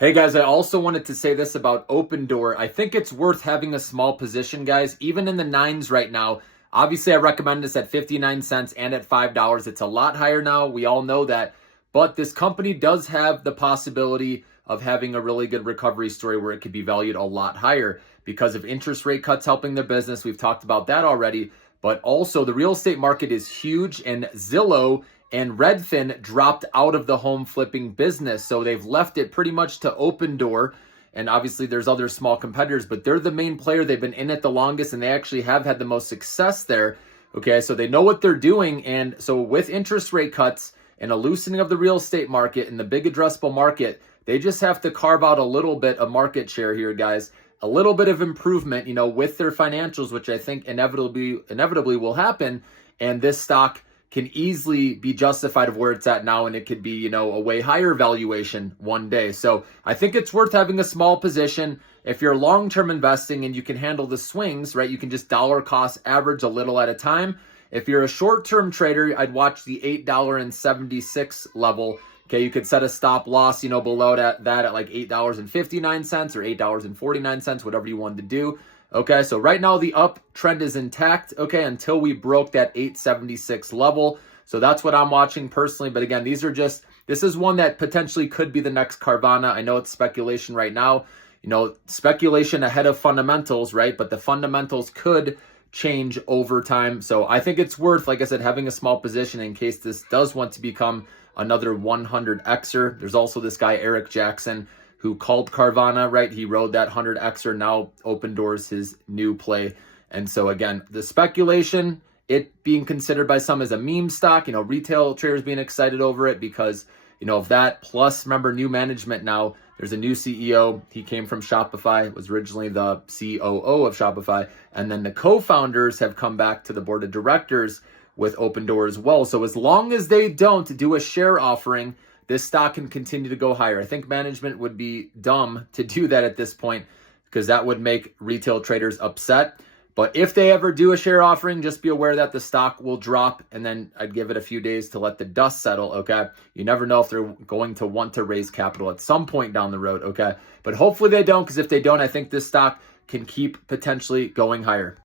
Hey guys, I also wanted to say this about Opendoor. I think it's worth having a small position, guys, even in the nines right now. Obviously, I recommend this at 59 cents and at $5. It's a lot higher now. We all know that. But this company does have the possibility of having a really good recovery story where it could be valued a lot higher because of interest rate cuts helping their business. We've talked about that already. But also, the real estate market is huge, and Zillow and Redfin dropped out of the home flipping business. So they've left it pretty much to Opendoor. And obviously, there's other small competitors, but they're the main player. They've been in it the longest, and they actually have had the most success there. Okay, so they know what they're doing. And so, with interest rate cuts and a loosening of the real estate market and the big addressable market, they just have to carve out a little bit of market share here, guys. A little bit of improvement, with their financials, which I think inevitably will happen. And this stock can easily be justified of where it's at now, and it could be, a way higher valuation one day. So I think it's worth having a small position. If you're long-term investing and you can handle the swings, right, you can just dollar cost average a little at a time. If you're a short-term trader, I'd watch the $8.76 level. Okay, you could set a stop loss, below that at like $8.59 or $8.49, whatever you wanted to do. Okay, so right now the uptrend is intact, okay, until we broke that 876 level. So that's what I'm watching personally. But again, this is one that potentially could be the next Carvana. I know it's speculation right now, speculation ahead of fundamentals, right? But the fundamentals could change over time. So I think it's worth, like I said, having a small position in case this does want to become another 100Xer. There's also this guy, Eric Jackson, who called Carvana, right? He rode that 100Xer. Now Opendoor's his new play. And so again, the speculation, it being considered by some as a meme stock, retail traders being excited over it because, of that. Plus, remember, new management now. There's a new CEO. He came from Shopify, was originally the COO of Shopify. And then the co-founders have come back to the board of directors with Opendoor as well. So as long as they don't do a share offering, this stock can continue to go higher. I think management would be dumb to do that at this point because that would make retail traders upset. But if they ever do a share offering, just be aware that the stock will drop, and then I'd give it a few days to let the dust settle, okay? You never know if they're going to want to raise capital at some point down the road, okay? But hopefully they don't, because if they don't, I think this stock can keep potentially going higher.